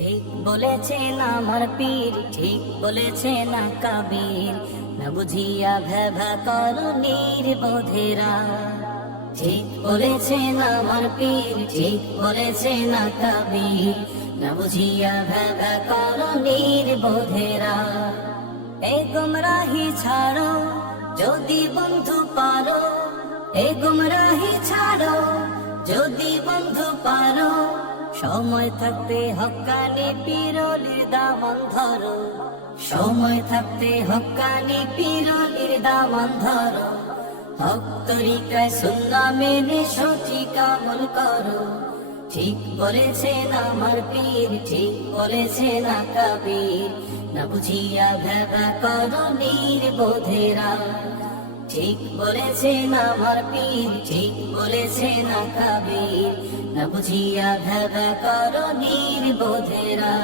ঠিক বলেছেন আমার পীর, ঠিক বলেছেন কবীর, না বুঝিয়া ভেবা করো নির্বোধেরা। ঠিক বলেছেন আমার পীর, ঠিক বলেছেন কবীর, না বুঝিয়া ভেবা করো নির্বোধেরা। এই গুমরাহি ছাড়ো যদি বন্ধু পারো, এই গুমরাহি ছাড়ো যদি বন্ধু পারো, সময় থাকতে হক্কানি পীরলির দামান ধরো, সময় থাকতে হক্কানি পীরলির দামান ধরো। হক তরিকায় সুন্নাহ মেনে সঠিক আমল করো। ঠিক বলেছেন আমার পীর, ঠিক বলেছেন কবীর, না বুঝিয়া ভেবা করো নির্বোধেরা। ঠিক বলেছেন আমার পীর, ঠিক বলেছেন কবীর, না বুঝিয়া ভেবা করো নির্বোধেরা।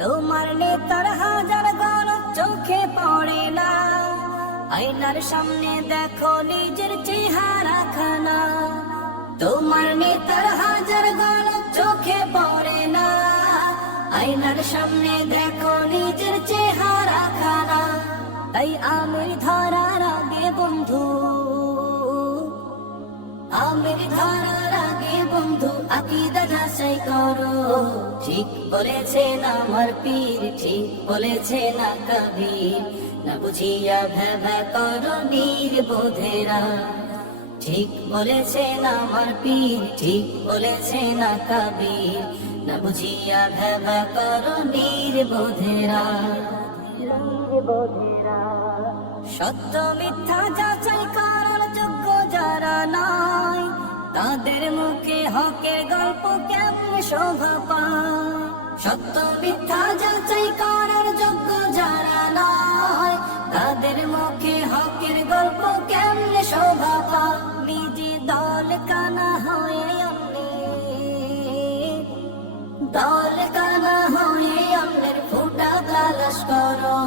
তোমার নেতার হাজার গলত চোখে পড়ে না, আয়নার সামনে দেখো নিজের চেহারা খানা। তোমার নেতার হাজার গলত চোখে পড়ে না, আয়নার সামনে দেখো নিজের চেহারা খানা। তাই আমির ধরার আগে বন্ধু, আমির ধরার আগে বন্ধু আকীদা যাচাই করো। ঠিক বলেছেন আমার পীর, ঠিক বলেছেন কবীর, না বুঝিয়া ভেবা করো নির্বোধেরা। ঠিক বলেছেন আমার পীর, ঠিক বলেছেন কবীর, না বুঝিয়া ভেবা করো নির্বোধেরা। সত্য মিথ্যা যাচাই করার যোগ্য যারা নয়, তাদের মুখে হকের গল্প কেমনে শোভা পায়। সত্য মিথ্যা যাচাই করার যোগ্য যারা নয়, তাদের মুখে হকের গল্প কেমনে শোভা পায়। নিজে দল কানা হয়ে অন্যের, দল কানা হয়ে অন্যের ফুটা তালাশ করো।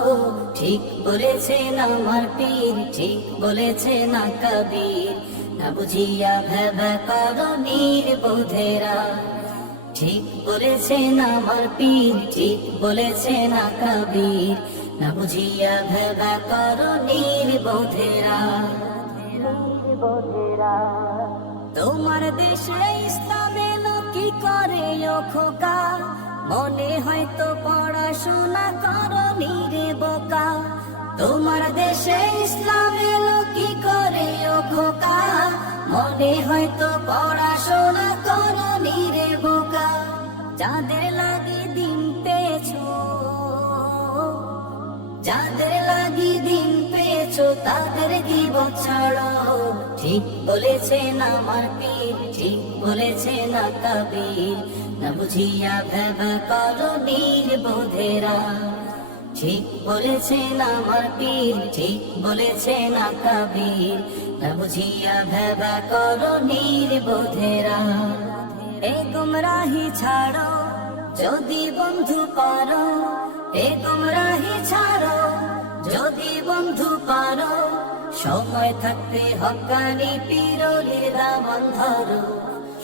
ঠিক বলেছেন আমার পীর, ঠিক বলেছেন কবীর, না বুঝিয়া ভেবা করো নির্বোধেরা। ঠিক বলেছেন আমার পীর, ঠিক বলেছেন কবীর, না বুঝিয়া ভেবা করো নির্বোধেরা। তোমার দেশে ইসলাম এলো কি করে ও খোকা, মনে হয়তো পড়াশোনা করো নিরে বোকা। তোমার দেশে ইসলাম এলো কি করে ও খোকা, মনে হয়তো পড়াশোনা করো নিরে বোকা। যাদের লাগি দিন পেয়েছো, যাদের লাগি দিন পেয়েছো তাদের গীবত ছাড়ো। ঠিক বলেছেন আমার পীর, ঠিক বলেছেন কবীর, না বুঝিয়া ভেবা করো নির্বোধেরা। ঠিক বলেছেন আমার পীর, ঠিক বলেছেন কবীর, না বুঝিয়া ভেবা করো নির্বোধেরা। এ গুমরাহি ছাড়ো যদি বন্ধু পারো, এ গুমরাহি ছাড়ো যদি বন্ধু পারো, সময় থাকতে হক্কানি পীরলির দামান ধরো,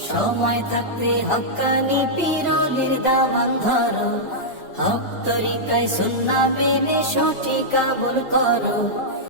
সময় থাকতে হক্কানি পীরলির দামান ধরো। হক তরিকায় সুন্নাহ মেনে সঠিক আমল করো।